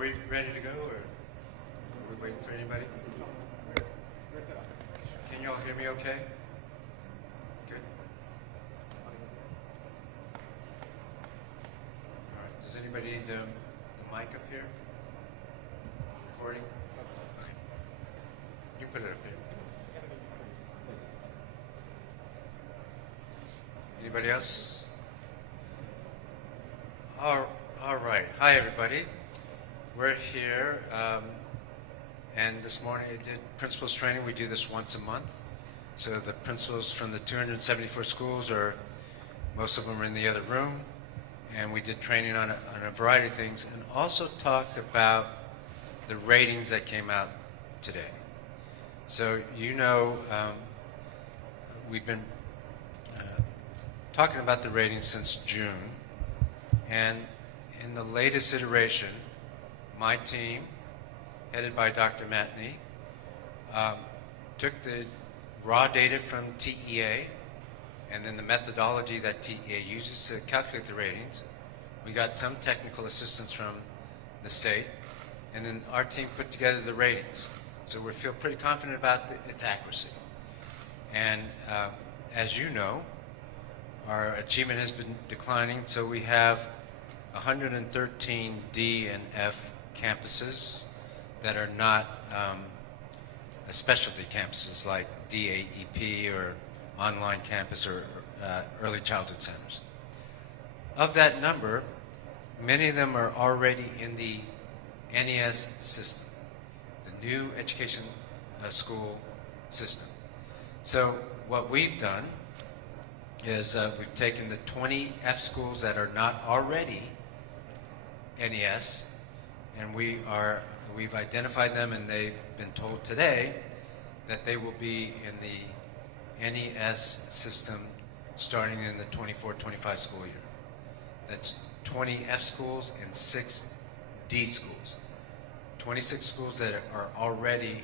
we ready to go, or are we waiting for anybody? Can you all hear me okay? Good. All right. Does anybody need the mic up here? Recording? Okay. You can put it up here. Anybody else? All right. Hi, everybody. We're here, and this morning I did principals training. We do this once a month. So the principals from the 274 schools, most of them are in the other room, and we did training on a variety of things, and also talked about the ratings that came out today. So we've been talking about the ratings since June, and in the latest iteration, my team, headed by Dr. Matney, took the raw data from TEA and then the methodology that TEA uses to calculate the ratings. We got some technical assistance from the state, and then our team put together the ratings. So we feel pretty confident about its accuracy. And as you know, our achievement has been declining, so we have 113 D and F campuses that are not specialty campuses like DAEP or online campus or early childhood centers. Of that number, many of them are already in the NES system, the new education school system. So what we've done is we've taken the 20 F schools that are not already NES, and we've identified them, and they've been told today that they will be in the NES system starting in the 24-25 school year. That's 20 F schools and 6 D schools. 26 schools that are already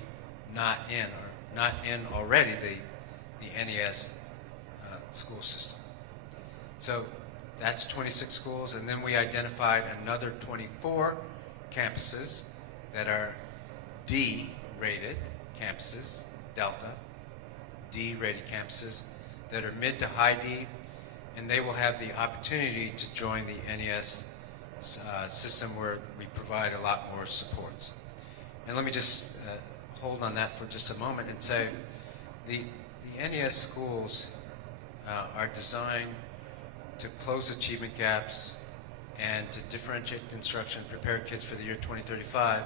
not in already the NES school system. So that's 26 schools, and then we identified another 24 campuses that are D-rated campuses, Delta, D-rated campuses that are mid to high D, and they will have the opportunity to join the NES system where we provide a lot more supports. And let me just hold on that for just a moment and say the NES schools are designed to close achievement gaps and to differentiate instruction, prepare kids for the year 2035,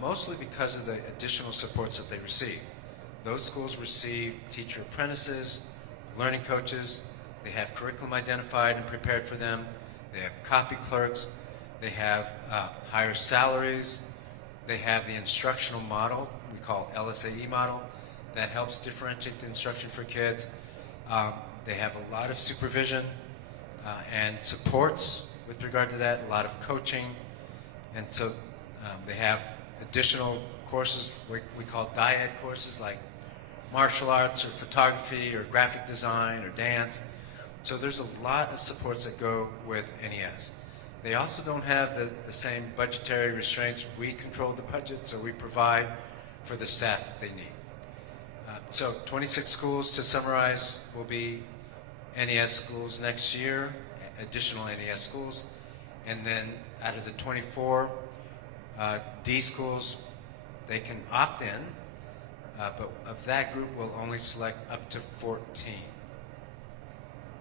mostly because of the additional supports that they receive. Those schools receive teacher apprentices, learning coaches, they have curriculum identified and prepared for them, they have copy clerks, they have higher salaries, they have the instructional model, we call LSAE model, that helps differentiate the instruction for kids. They have a lot of supervision and supports with regard to that, a lot of coaching, and so they have additional courses we call dyad courses like martial arts or photography or graphic design or dance. So there's a lot of supports that go with NES. They also don't have the same budgetary restraints. We control the budget, so we provide for the staff that they need. So 26 schools, to summarize, will be NES schools next year, additional NES schools. And then out of the 24 D schools, they can opt in, but of that group, we'll only select up to 14.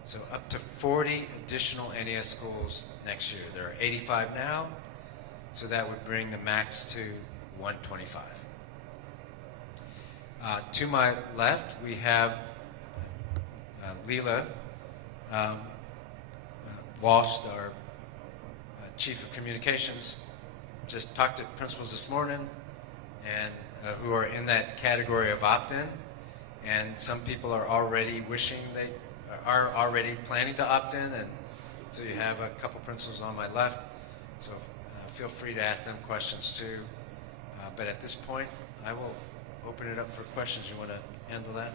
So up to 40 additional NES schools next year. There are 85 now, so that would bring the max to 125. To my left, we have Leela Walsh, our Chief of Communications. Just talked to principals this morning, and who are in that category of opt-in, and some people are already are already planning to opt in, and so you have a couple principals on my left, so feel free to ask them questions too. But at this point, I will open it up for questions. You want to handle that?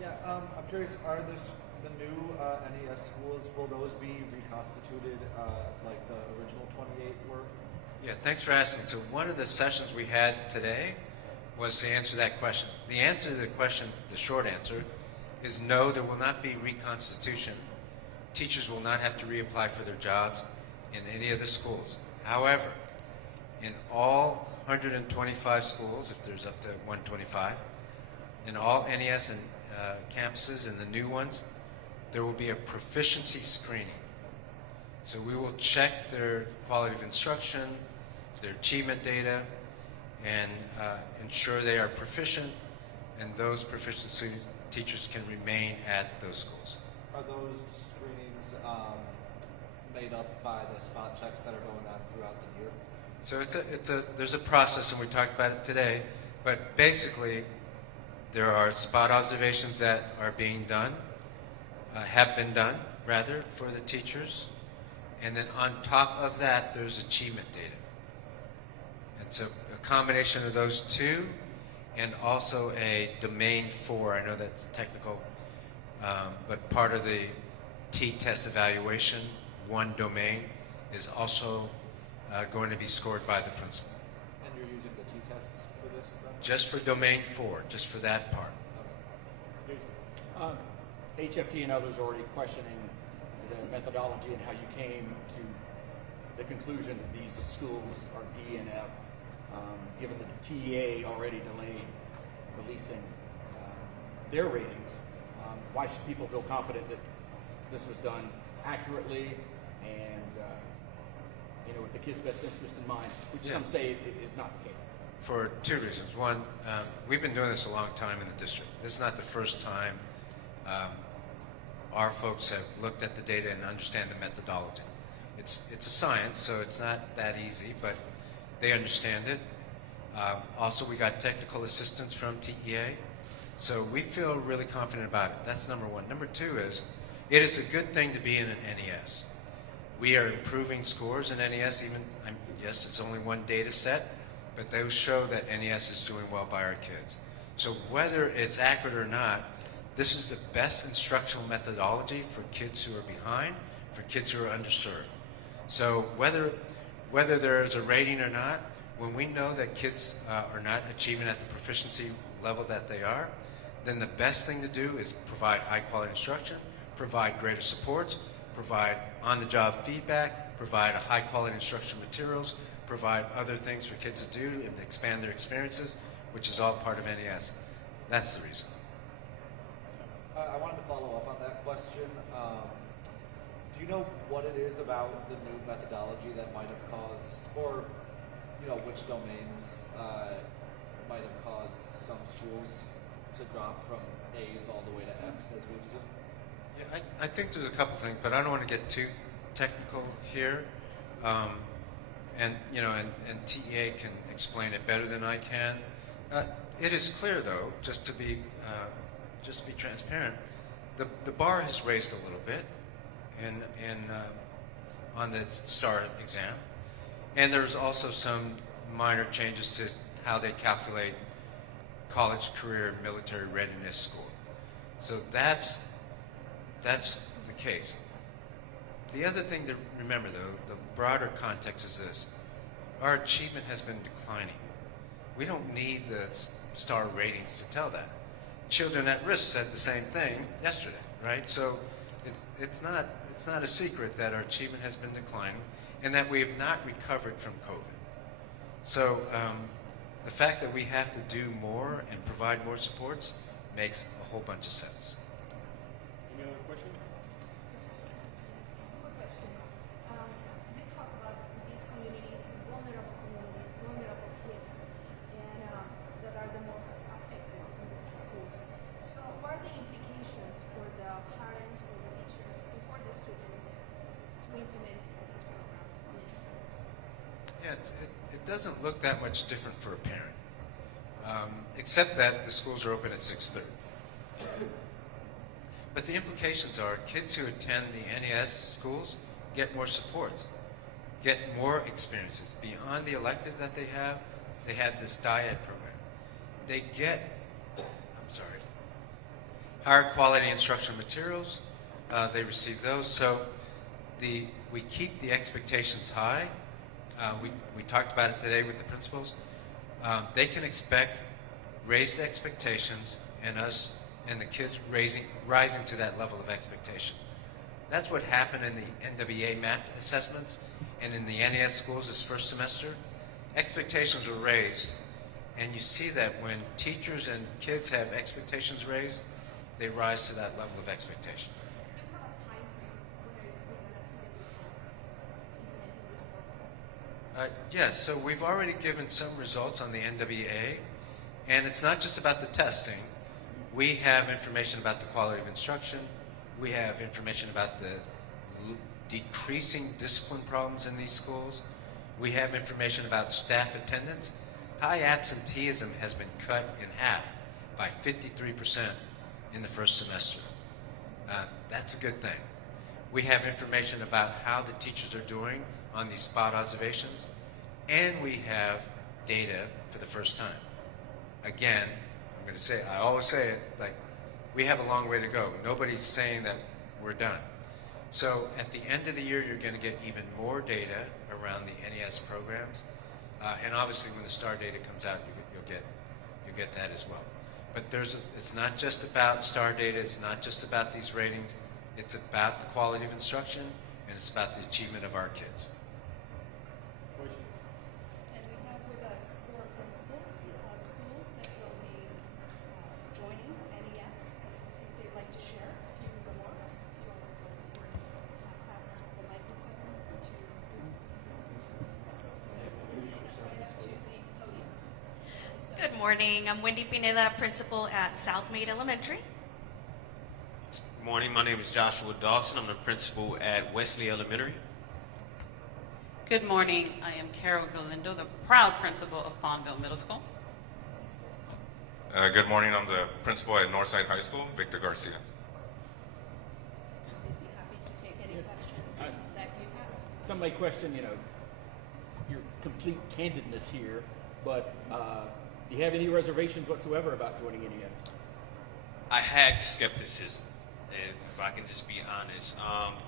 Yeah, I'm curious, are The new NES schools, will those be reconstituted like the original 28 were? Yeah, thanks for asking. So one of the sessions we had today was to answer that question. The answer to the question, the short answer, is no, there will not be reconstitution. Teachers will not have to reapply for their jobs in any of the schools. However, in all 125 schools, if there's up to 125, in all NES and campuses and the new ones, there will be a proficiency screening. So we will check their quality of instruction, their achievement data, and ensure they are proficient, and those proficiency teachers can remain at those schools. Are those screenings made up by the spot checks that are going on throughout the year? So there's a process, and we talked about it today, but basically there are spot observations that are being done, have been done, rather, for the teachers, and then on top of that, there's achievement data. And so a combination of those two, and also a domain 4, I know that's technical, but part of the T-test evaluation, one domain, is also going to be scored by the principal. And you're using the T-tests for this then? Just for domain 4, just for that part. HFT and others are already questioning the methodology and how you came to the conclusion that these schools are D and F, given that the TEA already delayed releasing their ratings. Why should people feel confident that this was done accurately and with the kids' best interest in mind, which some say is not the case? For two reasons. One, we've been doing this a long time in the district. This is not the first time our folks have looked at the data and understand the methodology. It's a science, so it's not that easy, but they understand it. Also, we got technical assistance from TEA, so we feel really confident about it. That's number one. Number two is, it is a good thing to be in an NES. We are improving scores in NES, yes, it's only one data set, but those show that NES is doing well by our kids. So whether it's accurate or not, this is the best instructional methodology for kids who are behind, for kids who are underserved. So whether there is a rating or not, when we know that kids are not achieving at the proficiency level that they are, then the best thing to do is provide high quality instruction, provide greater supports, provide on-the-job feedback, provide a high quality instructional materials, provide other things for kids to do and expand their experiences, which is all part of NES. That's the reason. I wanted to follow up on that question. Do you know what it is about the new methodology that might have caused, or which domains might have caused some schools to drop from A's all the way to F's, as we've seen? Yeah, I think there's a couple things, but I don't want to get too technical here. And TEA can explain it better than I can. It is clear, though, just to be transparent, the bar has raised a little bit on the STAR exam, and there's also some minor changes to how they calculate college, career, military readiness score. So that's the case. The other thing to remember, though, the broader context is this. Our achievement has been declining. We don't need the STAR ratings to tell that. Children at Risk said the same thing yesterday, right? So it's not a secret that our achievement has been declining and that we have not recovered from COVID. So the fact that we have to do more and provide more supports makes a whole bunch of sense. Any other questions? Quick question. You talk about these communities, vulnerable kids, and that are the most affected in these schools. So what are the implications for the parents, for the teachers, and for the students to implement this program? Yeah, it doesn't look that much different for a parent, except that the schools are open at 6:30. But the implications are kids who attend the NES schools get more supports, get more experiences. Beyond the elective that they have this dyad program. They get, higher quality instructional materials, they receive those. So we keep the expectations high. We talked about it today with the principals. They can expect raised expectations and us and the kids rising to that level of expectation. That's what happened in the NWA MAP assessments and in the NES schools this first semester. Expectations were raised, and you see that when teachers and kids have expectations raised, they rise to that level of expectation. Do you have a time frame when we're going to see the results implementing this program? Yes, so we've already given some results on the NWA, and it's not just about the testing. We have information about the quality of instruction. We have information about the decreasing discipline problems in these schools. We have information about staff attendance. High absenteeism has been cut in half by 53% in the first semester. That's a good thing. We have information about how the teachers are doing on these spot observations, and we have data for the first time. Again, I'm going to say, I always say it, like, we have a long way to go. Nobody's saying that we're done. So at the end of the year, you're going to get even more data around the NES programs, and obviously when the STAR data comes out, you'll get that as well. But it's not just about STAR data. It's not just about these ratings. It's about the quality of instruction, and it's about the achievement of our kids. And we have with us 4 principals of schools that will be joining NES. I think they'd like to share a few remarks. If you want to go to pass the microphone to step right up to the podium. So, Good morning. I'm Wendy Pineda, principal at Southmead Elementary. Good morning. My name is Joshua Dawson. I'm the principal at Wesley Elementary. Good morning. I am Carol Galindo, the proud principal of Fawnville Middle School. Good morning. I'm the principal at Northside High School, Victor Garcia. we'd be happy to take any questions that you have. Some may question, your complete candidness here, but do you have any reservations whatsoever about joining NES? I had skepticism, if I can just be honest.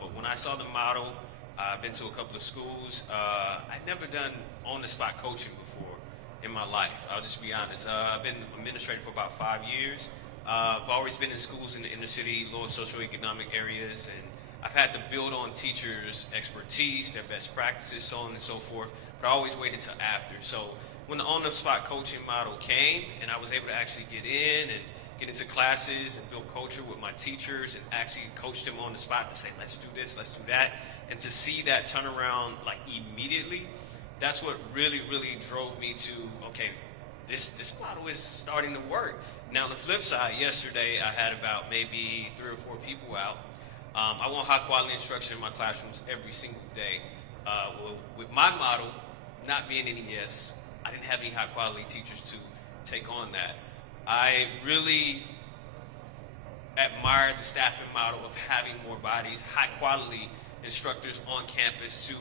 But when I saw the model, I've been to a couple of schools. I've never done on-the-spot coaching before in my life. I'll just be honest. I've been administrator for about 5 years. I've always been in schools in the inner city, lower socioeconomic areas, and I've had to build on teachers' expertise, their best practices, so on and so forth. But I always waited till after. So when the on-the-spot coaching model came, and I was able to actually get in and get into classes and build culture with my teachers and actually coach them on the spot to say, let's do this, let's do that. And to see that turnaround like immediately, that's what really, really drove me to, okay, this model is starting to work. Now on the flip side, yesterday I had about maybe 3 or 4 people out. I want high quality instruction in my classrooms every single day. Well, with my model not being NES, I didn't have any high quality teachers to take on that. I really admire the staffing model of having more bodies, high quality instructors on campus to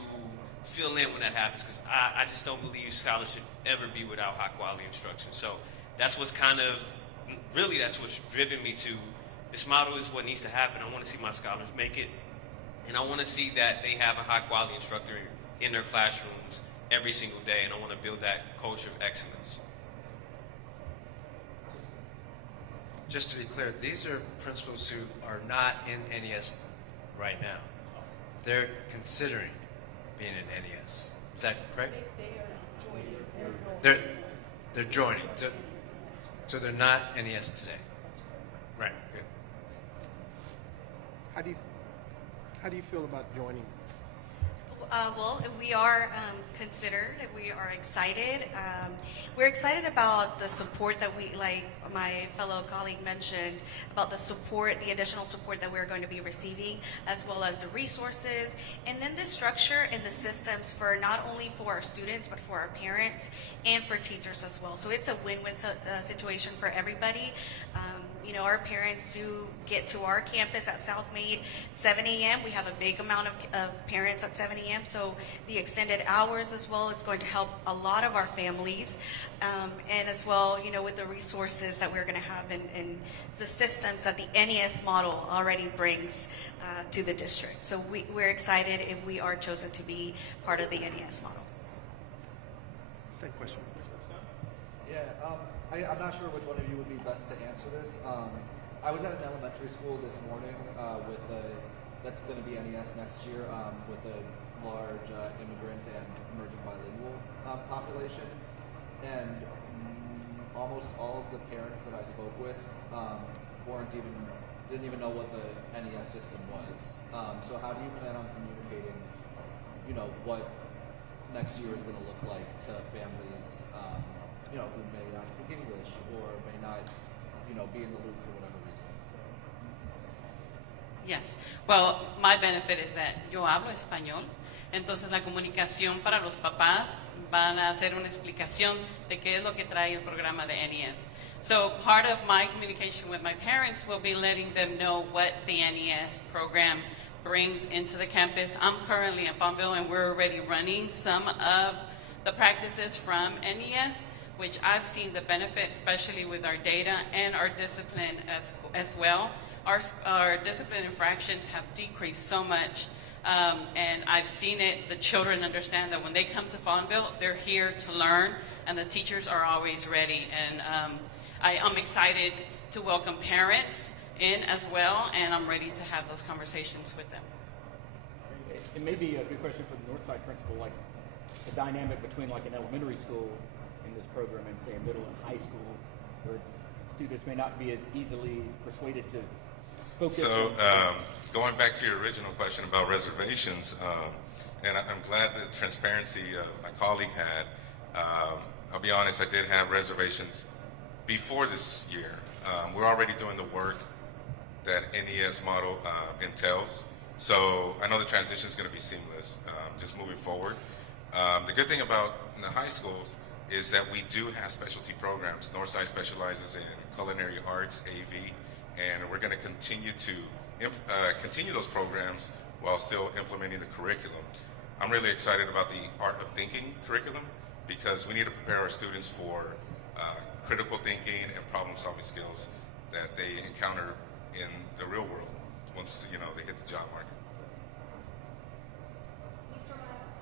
fill in when that happens, because I just don't believe scholars should ever be without high quality instruction. So that's what's that's what's driven me to this model is what needs to happen. I want to see my scholars make it, and I want to see that they have a high quality instructor in their classrooms every single day, and I want to build that culture of excellence. Just to be clear, these are principals who are not in NES right now. They're considering being in NES. Is that correct? They are joining. They're joining. So they're not NES today. Right. Good. How do you feel about joining? Well, we are considered. We are excited. We're excited about the support that like my fellow colleague mentioned, about the support, the additional support that we're going to be receiving, as well as the resources, and then the structure and the systems for not only for our students, but for our parents and for teachers as well. So it's a win-win situation for everybody. you know, our parents do get to our campus at South Main at 7 a.m. We have a big amount of parents at 7 a.m. So the extended hours as well, it's going to help a lot of our families. And as well, you know, with the resources that we're going to have and the systems that the NES model already brings to the district. So we're excited if we are chosen to be part of the NES model. Same question. Yeah, I'm not sure which one of you would be best to answer this. I was at an elementary school this morning that's going to be NES next year with a large immigrant and emerging bilingual population, and almost all of the parents that I spoke with didn't even know what the NES system was. So how do you plan on communicating, you know, what next year is going to look like to families, you know, who may not speak English or may not, you know, be in the loop for whatever reason? Yes. Well, my benefit is that yo hablo español, entonces la comunicación para los papás van a hacer una explicación de qué es lo que trae el programa de NES. So part of my communication with my parents will be letting them know what the NES program brings into the campus. I'm currently in Farmville, and we're already running some of the practices from NES, which I've seen the benefit, especially with our data and our discipline as well. Our discipline infractions have decreased so much, and I've seen it. The children understand that when they come to Farmville, they're here to learn, and the teachers are always ready. And I'm excited to welcome parents in as well, and I'm ready to have those conversations with them. It may be a good question for the Northside principal, like the dynamic between like an elementary school in this program and say a middle and high school, where students may not be as easily persuaded to focus. So going back to your original question about reservations, and I'm glad the transparency my colleague had. I'll be honest, I did have reservations before this year. We're already doing the work that NES model entails. So I know the transition is going to be seamless, just moving forward. The good thing about the high schools is that we do have specialty programs. Northside specializes in culinary arts, AV, and we're going to continue to continue those programs while still implementing the curriculum. I'm really excited about the art of thinking curriculum because we need to prepare our students for critical thinking and problem-solving skills that they encounter in the real world once they hit the job market. Mr. Miles?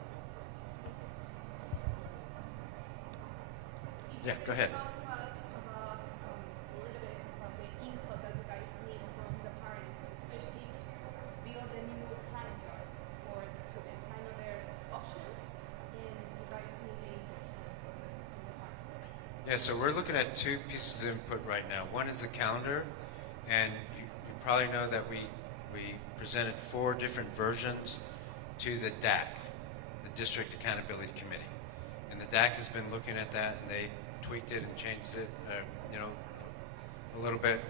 Yeah, go ahead. Talk to us about a little bit of the input that you guys need from the parents, especially to build a new calendar for the students. I know there are options, and you guys need the input from the parents. Yeah, so we're looking at two pieces of input right now. One is the calendar, and you probably know that we presented 4 different versions to the DAC, the District Accountability Committee. And the DAC has been looking at that, and they tweaked it and changed it, a little bit,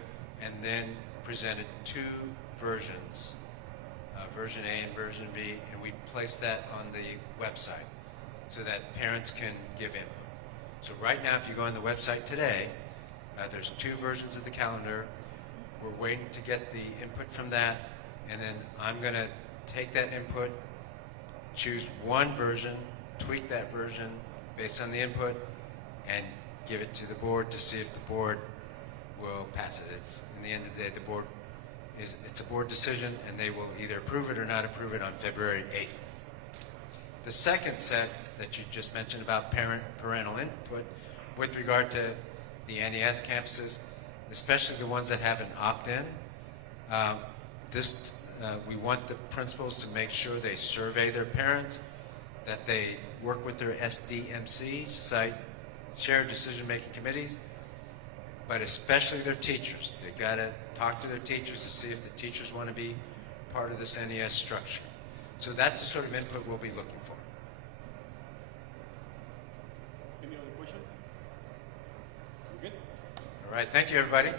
and then presented 2 versions, version A and version B, and we placed that on the website so that parents can give input. So right now, if you go on the website today, there's 2 versions of the calendar. We're waiting to get the input from that, and then I'm going to take that input, choose one version, tweak that version based on the input, and give it to the board to see if the board will pass it. It's, in the end of the day, it's a board decision, and they will either approve it or not approve it on February 8th. The second set that you just mentioned about parental input with regard to the NES campuses, especially the ones that have an opt-in, we want the principals to make sure they survey their parents, that they work with their SDMC, site shared decision-making committees, but especially their teachers. They got to talk to their teachers to see if the teachers want to be part of this NES structure. So that's the sort of input we'll be looking for. Any other question? We're good? All right, thank you, everybody.